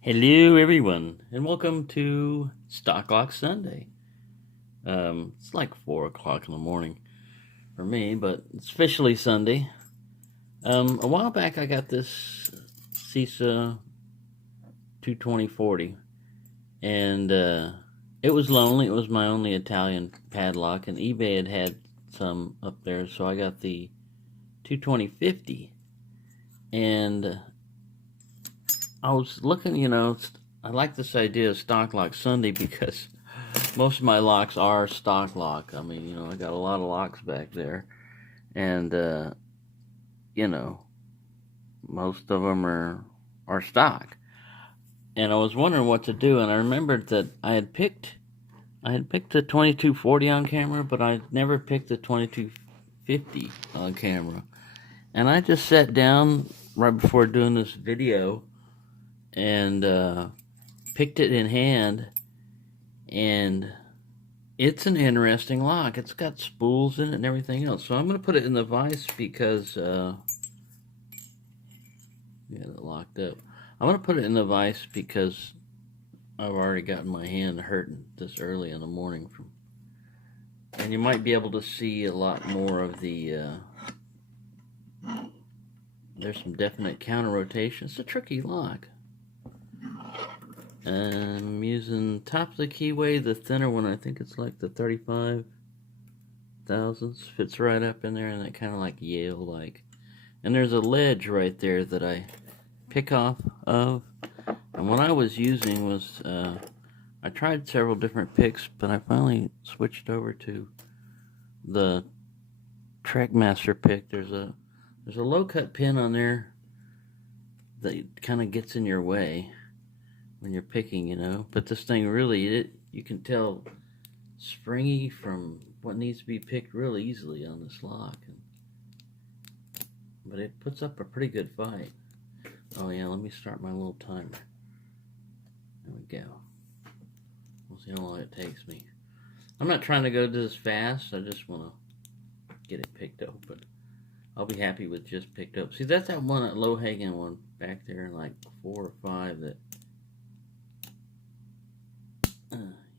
Hello, everyone, and welcome to Stock Lock Sunday. It's like 4 o'clock in the morning for me, but it's officially Sunday. A while back, I got this CISA 22040, and it was lonely. It was my only Italian padlock, and eBay had some up there, so I got the 22050, and I was looking, I like this idea of Stock Lock Sunday because most of my locks are stock lock. I mean, I got a lot of locks back there, and you know, most of them are stock. And I was wondering what to do, and I remembered that I had picked the 2240 on camera, but I never picked the 2250 on camera. And I just sat down right before doing this video and picked it in hand, and it's an interesting lock. It's got spools in it and everything else. So I'm going to put it in the vise because yeah, it locked up. I'm going to put it in the vise because I've already gotten my hand hurting this early in the morning and you might be able to see a lot more of the there's some definite counter rotation. It's a tricky lock. I'm using top of the keyway, the thinner one. I think it's like the 35 thousandths. Fits right up in there, and that kind of like Yale like. And there's a ledge right there that I pick off of. And what I was using was I tried several different picks, but I finally switched over to the Trackmaster pick. There's a low cut pin on there that kind of gets in your way when you're picking, but this thing really, you can tell springy from what needs to be picked real easily on this lock, but it puts up a pretty good fight. Oh yeah, let me start my little timer. There we go. We'll see how long it takes me. I'm not trying to go this fast. I just want to get it picked up, but I'll be happy with just picked up. See, that's that low hanging one back there, like 4 or 5 that.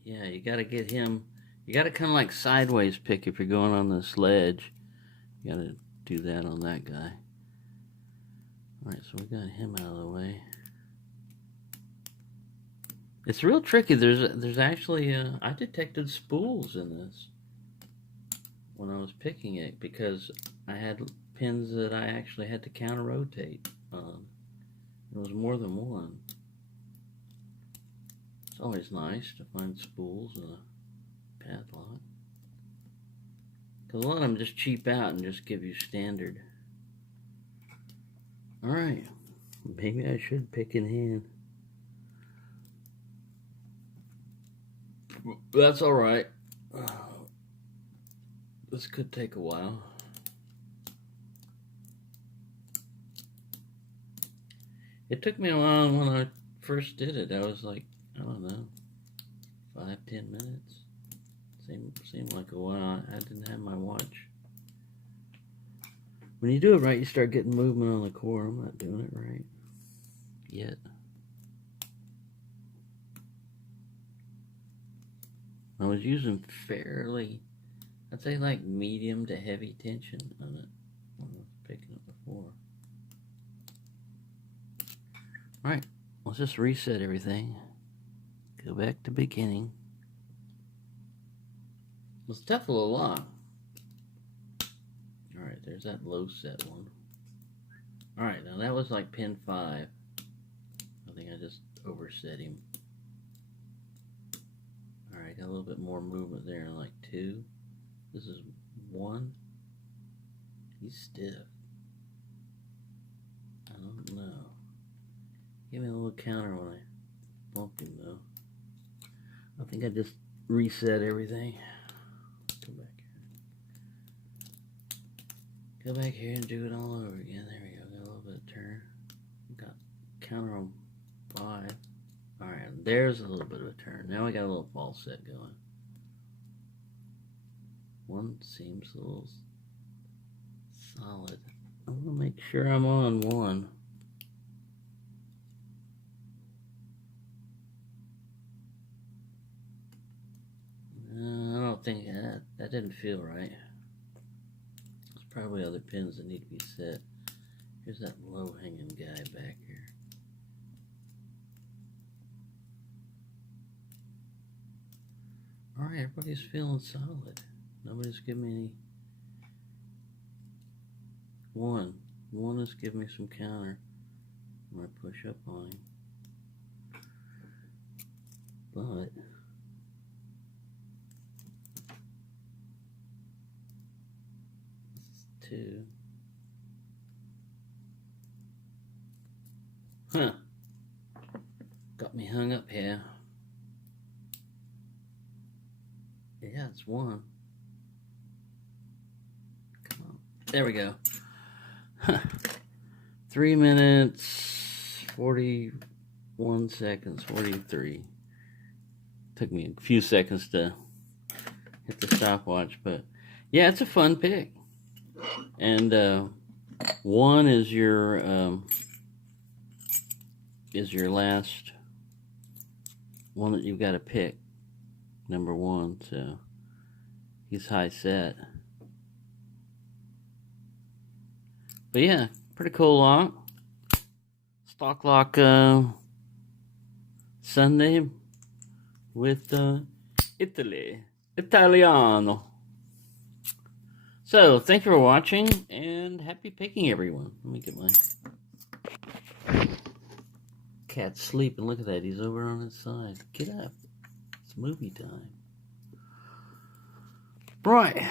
Yeah, you got to get him. You got to kind of like sideways pick if you're going on this ledge. You got to do that on that guy. Alright, so we got him out of the way. It's real tricky. There's actually, I detected spools in this when I was picking it because I had pins that I actually had to counter rotate on. It was more than one. It's always nice to find spools in a padlock, because a lot of them just cheap out and just give you standard. Alright, maybe I should pick in hand. That's alright. This could take a while. It took me a while when I first did it. I was like, I don't know, 5-10 minutes. Seemed like a while. I didn't have my watch. When you do it right, you start getting movement on the core. I'm not doing it right yet. I was using fairly, I'd say like medium to heavy tension on it when I was picking it before. Alright, let's just reset everything. Go back to beginning. It's tough a little lock. Alright, there's that low set one. Alright, now that was like pin 5. I think I just overset him. Alright, got a little bit more movement there, like 2. This is 1. He's stiff. I don't know. Give me a little counter when I bumped him though. I think I just reset everything. Go back here. Go back here and do it all over again. There we go. Got a little bit of turn. Got counter on 5. Alright, there's a little bit of a turn. Now we got a little false set going. 1 seems a little solid. I want to make sure I'm on 1. thinking that didn't feel right. There's probably other pins that need to be set. Here's that low-hanging guy back here. Alright, everybody's feeling solid. Nobody's giving me any. One is giving me some counter. I'm going to push up on him. But this is 2. Huh. Got me hung up here. Yeah, it's 1. Come on. There we go. 3 minutes, 41 seconds, 43. Took me a few seconds to hit the stopwatch, but yeah, it's a fun pick. And 1 is your last one that you've got to pick. Number 1, so he's high set. But yeah, pretty cool lock. Stock lock Sunday with Italiano. So, thank you for watching, and happy picking, everyone. Let me get my cat sleeping. Look at that, he's over on his side. Get up. It's movie time. Right.